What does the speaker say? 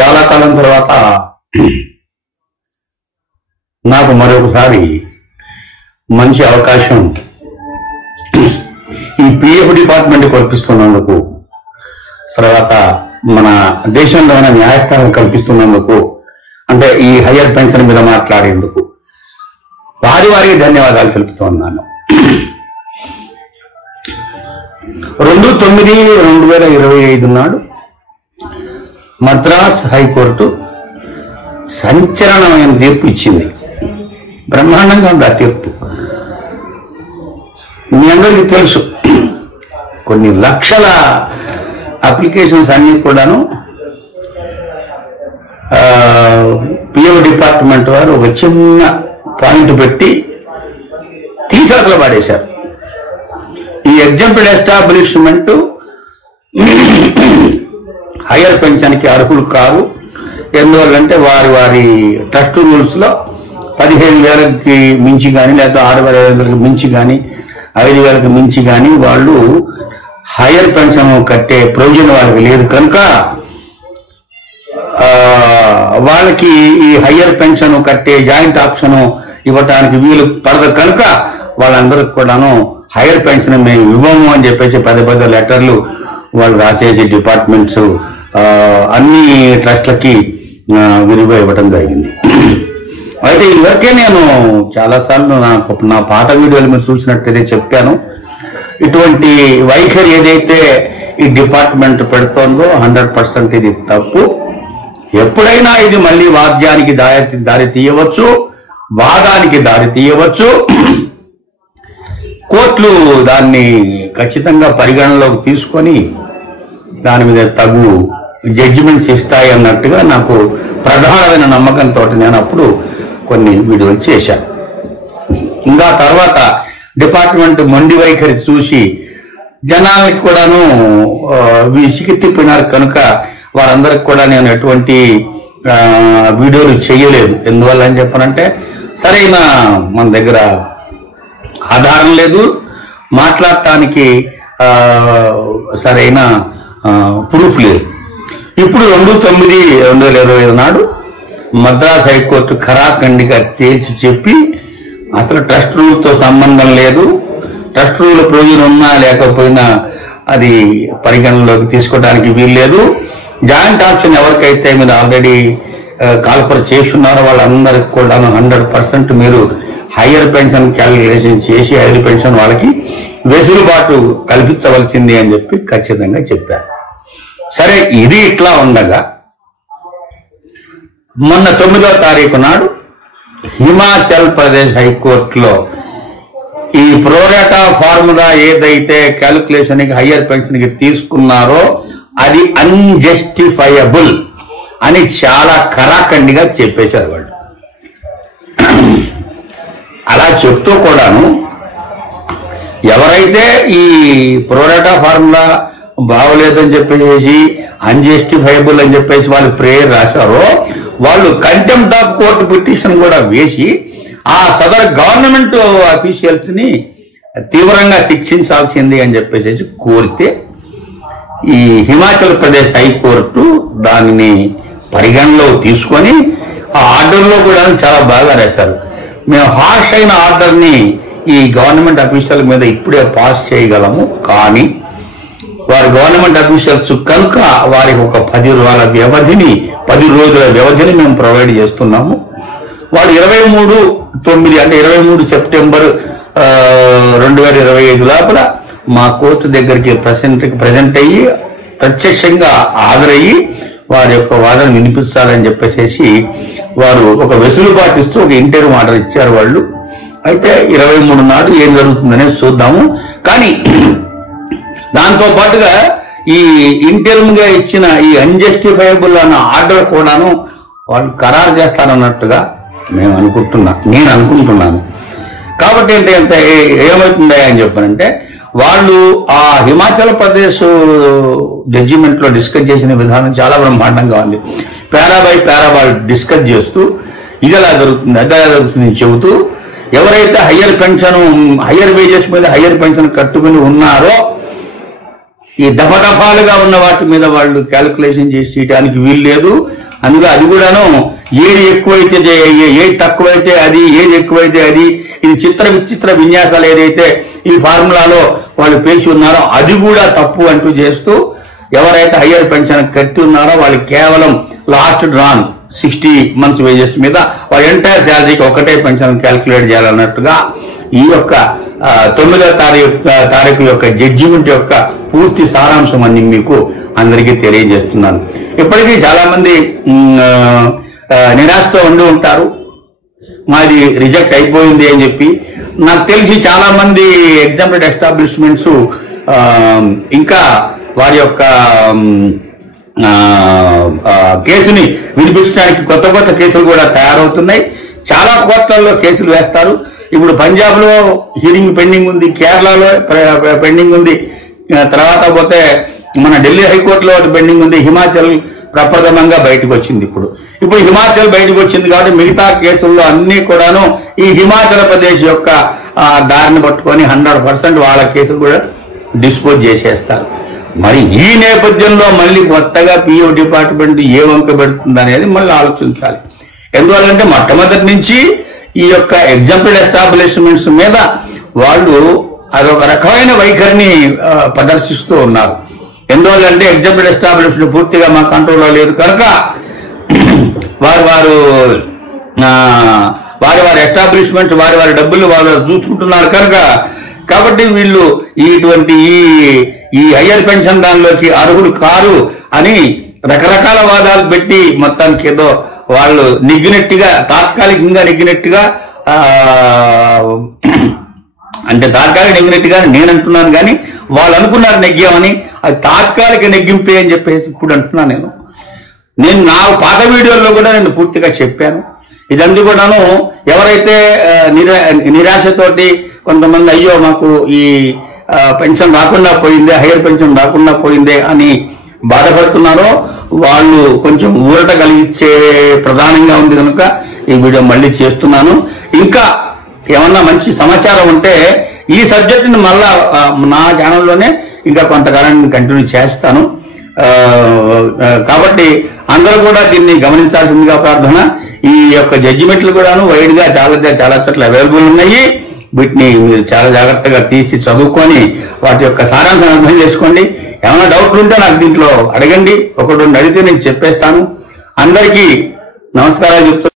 చాలా కాలం తర్వాత నాకు మరొకసారి మంచి అవకాశం ఈ పిఎఫ్ డిపార్ట్మెంట్ కల్పిస్తున్నందుకు, తర్వాత మన దేశంలోనే న్యాయస్థానం కల్పిస్తున్నందుకు, అంటే ఈ హయ్యర్ పెన్షన్ మీద మాట్లాడేందుకు వారికి ధన్యవాదాలు తెలుపుతున్నాను. 2/9/2025 నాడు మద్రాస్ హైకోర్టు సంచలనమైన తీర్పు ఇచ్చింది. బ్రహ్మాండంగా ఉంది ఆ తీర్పు. మీ అందరికీ తెలుసు, కొన్ని లక్షల అప్లికేషన్స్ అన్ని కూడాను పిఎఫ్ డిపార్ట్మెంట్ వారు ఒక చిన్న పాయింట్ పెట్టి తీసాకలు పాడేశారు. ఈ ఎగ్జాంపుల్ ఎస్టాబ్లిష్మెంట్ హయ్యర్ పెన్షన్ కి అర్హులు కారు. ఎందువల్లంటే వారి ట్రస్ట్ రూల్స్ లో 15,000కి మించి కానీ, లేదా 6,500కి మించి కానీ, 5,000కి మించి కానీ వాళ్ళు హయ్యర్ పెన్షన్ కట్టే ప్రయోజనం వాళ్ళకి లేదు కనుక వాళ్ళకి ఈ హయ్యర్ పెన్షన్ కట్టే జాయింట్ ఆప్షన్ ఇవ్వటానికి వీలు పడదు కనుక వాళ్ళందరికి కూడాను హయ్యర్ పెన్షన్ మేము ఇవ్వము అని చెప్పేసి పెద్ద లెటర్లు వాళ్ళు రాసేసి డిపార్ట్మెంట్స్ అన్ని ట్రస్ట్లకి విలువ ఇవ్వటం జరిగింది. అయితే ఇదివరకే నేను చాలాసార్లు నా పాత వీడియోలు మీరు చూసినట్టయితే చెప్పాను, ఇటువంటి వైఖరి ఏదైతే ఈ డిపార్ట్మెంట్ పెడుతోందో 100% ఇది తప్పు. ఎప్పుడైనా ఇది మళ్ళీ వాద్యానికి దారి తీయవచ్చు, వాదానికి దారి తీయవచ్చు. కోర్టులు దాన్ని ఖచ్చితంగా పరిగణలోకి తీసుకొని దాని మీద తగు జడ్జిమెంట్స్ ఇస్తాయి అన్నట్టుగా నాకు ప్రధానమైన నమ్మకంతో నేను అప్పుడు కొన్ని వీడియోలు చేశాను. ఇంకా తర్వాత డిపార్ట్మెంట్ మొండి వైఖరి చూసి జనాలకి కూడాను విసిగెత్తిపోయినారు కనుక వారందరికి కూడా నేను ఎటువంటి వీడియోలు చేయలేదు. ఎందువల్ల అని చెప్పనంటే సరైన మన దగ్గర ఆధారం లేదు, మాట్లాడటానికి సరైన ప్రూఫ్ లేదు. ఇప్పుడు 2/9/2025 నాడు మద్రాస్ హైకోర్టు ఖరాఖండిగా తేల్చి చెప్పి అసలు ట్రస్ట్ రూల్తో సంబంధం లేదు, ట్రస్ట్ రూల్ ప్రయోజనం ఉన్నా లేకపోయినా అది పరిగణనలోకి తీసుకోవడానికి వీల్లేదు. జాయింట్ ఆప్షన్ ఎవరికైతే మీరు ఆల్రెడీ కాల్పర్ చేస్తున్నారో వాళ్ళందరికీ కూడా 100% మీరు హయ్యర్ పెన్షన్ క్యాలిక్యులేషన్ చేసి హయ్యర్ పెన్షన్ వాళ్ళకి వెసులుబాటు కల్పించవలసింది అని చెప్పి ఖచ్చితంగా చెప్పారు. సరే, ఇది ఇట్లా ఉండగా మొన్న 9వ తారీఖు నాడు హిమాచల్ ప్రదేశ్ హైకోర్టులో ఈ ప్రోరేటా ఫార్ములా ఏదైతే క్యాలిక్యులేషన్ కి హయ్యర్ పెన్షన్ కి తీసుకున్నారో అది అన్జస్టిఫైయబుల్ అని చాలా ఖరాఖండిగా చెప్పేశారు వాళ్ళు. అలా చెప్తూ కూడాను ఎవరైతే ఈ ప్రోరేటా ఫార్ములా బాగోలేదని చెప్పేసి అన్జస్టిఫైబుల్ అని చెప్పేసి వాళ్ళు ప్రేయర్ రాశారో వాళ్ళు కంటెంప్ట్ ఆఫ్ కోర్టు పిటిషన్ కూడా వేసి ఆ సదర్ గవర్నమెంట్ అఫీషియల్స్ ని తీవ్రంగా శిక్షించాల్సింది అని చెప్పేసి కోరితే ఈ హిమాచల్ ప్రదేశ్ హైకోర్టు దానిని పరిగణలో తీసుకొని ఆ ఆర్డర్లో కూడా చాలా బాగా రాశారు. మేము హార్ష్ అయిన ఆర్డర్ ని ఈ గవర్నమెంట్ అఫీషియల్ మీద ఇప్పుడే పాస్ చేయగలము, కానీ వారి గవర్నమెంట్ అఫీషియల్స్ కనుక వారికి ఒక 10 రోజుల వ్యవధిని మేము ప్రొవైడ్ చేస్తున్నాము. వాళ్ళు 23/9 అంటే 23 సెప్టెంబర్ 2025 లోపల మా కోర్టు దగ్గరికి ప్రజెంట్ అయ్యి ప్రత్యక్షంగా హాజరయ్యి వారి యొక్క వాదన వినిపించాలని చెప్పేసి వారు ఒక వెసులుబాటు ఇస్తూ ఒక ఇంటర్వ్యూ ఆర్డర్ ఇచ్చారు వాళ్ళు. అయితే 23 నాడు ఏం జరుగుతుందనేది చూద్దాము. కానీ దాంతో పాటుగా ఈ ఇంటర్మ్ గా ఇచ్చిన ఈ అన్జస్టిఫైబుల్ అన్న ఆర్డర్ కూడాను వాళ్ళు ఖరారు చేస్తారన్నట్టుగా నేను అనుకుంటున్నాను. కాబట్టి ఏంటంటే ఏమవుతుందా అని చెప్పానంటే వాళ్ళు ఆ హిమాచల్ ప్రదేశ్ జడ్జిమెంట్ లో డిస్కస్ చేసిన విధానం చాలా బ్రహ్మాండంగా ఉంది. పేరా బై పేరా వాళ్ళు డిస్కస్ చేస్తూ ఇది ఎలా జరుగుతుంది అది ఎలా జరుగుతుంది చెబుతూ ఎవరైతే హయ్యర్ వేజెస్ మీద హయ్యర్ పెన్షన్ కట్టుకుని ఉన్నారో ఈ దఫాలుగా ఉన్న వాటి మీద వాళ్ళు క్యాలిక్యులేషన్ చేసి చేయడానికి వీలు లేదు. అందుకే అది కూడాను ఏది ఎక్కువైతే ఏది తక్కువైతే అది, ఏది ఎక్కువైతే అది, ఇది చిత్ర విచిత్ర విన్యాసాలు ఏదైతే ఈ ఫార్ములాలో వాళ్ళు పేసి ఉన్నారో అది కూడా తప్పు అంటూ చేస్తూ ఎవరైతే హయ్యర్ పెన్షన్ కట్టి ఉన్నారో వాళ్ళు కేవలం లాస్ట్ డ్రాన్ 60 months వేజెస్ మీద వాళ్ళ ఎంటైర్ శాలరీకి ఒకటే పెన్షన్ క్యాల్కులేట్ చేయాలన్నట్టుగా ఈ యొక్క 9వ తారీఖు యొక్క జడ్జిమెంట్ యొక్క పూర్తి సారాంశం అని మీకు అందరికీ తెలియజేస్తున్నాను. ఇప్పటికీ చాలా మంది నిరాశతో ఉండి ఉంటారు, మాది రిజెక్ట్ అయిపోయింది అని చెప్పి. నాకు తెలిసి చాలా మంది ఎగ్జాంపుల్ ఎస్టాబ్లిష్మెంట్స్ ఇంకా వారి యొక్క కేసుని వినిపించడానికి కొత్త కొత్త కేసులు కూడా తయారవుతున్నాయి. చాలా కోర్టులలో కేసులు వేస్తారు. ఇప్పుడు పంజాబ్ లో హియరింగ్ పెండింగ్ ఉంది, కేరళలో పెండింగ్ ఉంది, తర్వాత పోతే మన ఢిల్లీ హైకోర్టులో పెండింగ్ ఉంది, హిమాచల్ ప్రప్రథమంగా బయటకు వచ్చింది. ఇప్పుడు హిమాచల్ బయటకు వచ్చింది కాబట్టి మిగతా కేసుల్లో అన్ని కూడాను ఈ హిమాచల్ ప్రదేశ్ యొక్క దారిని పట్టుకొని 100% వాళ్ళ కేసులు కూడా డిస్పోజ్ చేసేస్తారు. మరి ఈ నేపథ్యంలో మళ్ళీ కొత్తగా పిఓ డిపార్ట్మెంట్ ఏ వంక పెడుతుంది అనేది మళ్ళీ ఆలోచించాలి. ఎందువల్లంటే మొట్టమొదటి నుంచి ఈ యొక్క ఎగ్జాంపుల్ ఎస్టాబ్లిష్మెంట్స్ మీద వాళ్ళు అదొక రకమైన వైఖరిని ప్రదర్శిస్తూ ఉన్నారు. ఎందువల్లంటే ఎగ్జాంపుల్ ఎస్టాబ్లిష్మెంట్ పూర్తిగా మా కంట్రోల్లో లేదు కనుక వారి ఎస్టాబ్లిష్మెంట్స్ వారి డబ్బులు వాళ్ళు చూసుకుంటున్నారు కనుక, కాబట్టి వీళ్ళు ఇటువంటి ఈ హయ్యర్ పెన్షన్ దానిలోకి అర్హులు కారు అని రకరకాల వాదాలు పెట్టి మొత్తానికి ఏదో వాళ్ళు తాత్కాలికంగా నెగ్గినట్టుగా అంటే తాత్కాలిక నెగ్గినట్టుగా నేను అంటున్నాను, కానీ వాళ్ళు అనుకున్నారు నెగ్గామని. అది తాత్కాలిక నెగ్గింపే అని చెప్పేసి ఇప్పుడు అంటున్నాను. నేను నా పాత వీడియోల్లో కూడా నేను పూర్తిగా చెప్పాను. ఇదంతా కూడాను ఎవరైతే నిరాశతోటి కొంతమంది అయ్యో మాకు ఈ పెన్షన్ రాకుండా పోయిందే, హయ్యర్ పెన్షన్ రాకుండా పోయిందే అని బాధపడుతున్నారో వాళ్ళు కొంచెం ఊరట కలిగించే ప్రధానంగా ఉంది కనుక ఈ వీడియో మళ్ళీ చేస్తున్నాను. ఇంకా ఏమన్నా మంచి సమాచారం ఉంటే ఈ సబ్జెక్టుని మళ్ళా నా ఛానల్లోనే ఇంకా కొంతకాలం కంటిన్యూ చేస్తాను. కాబట్టి అందరూ కూడా దీన్ని గమనించాల్సిందిగా ప్రార్థన. ఈ యొక్క జడ్జిమెంట్లు కూడాను వైడ్ గా చాలా చోట్ల అవైలబుల్ ఉన్నాయి. వీటిని మీరు చాలా జాగ్రత్తగా తీసి చదువుకొని వాటి యొక్క సారాంశాన్ని అర్థం చేసుకోండి. ఏమైనా డౌట్లు ఉంటే నాకు దీంట్లో అడగండి, ఒకటి అడిగితే నేను చెప్పేస్తాను. అందరికీ నమస్కారాలు చెప్తున్నాను.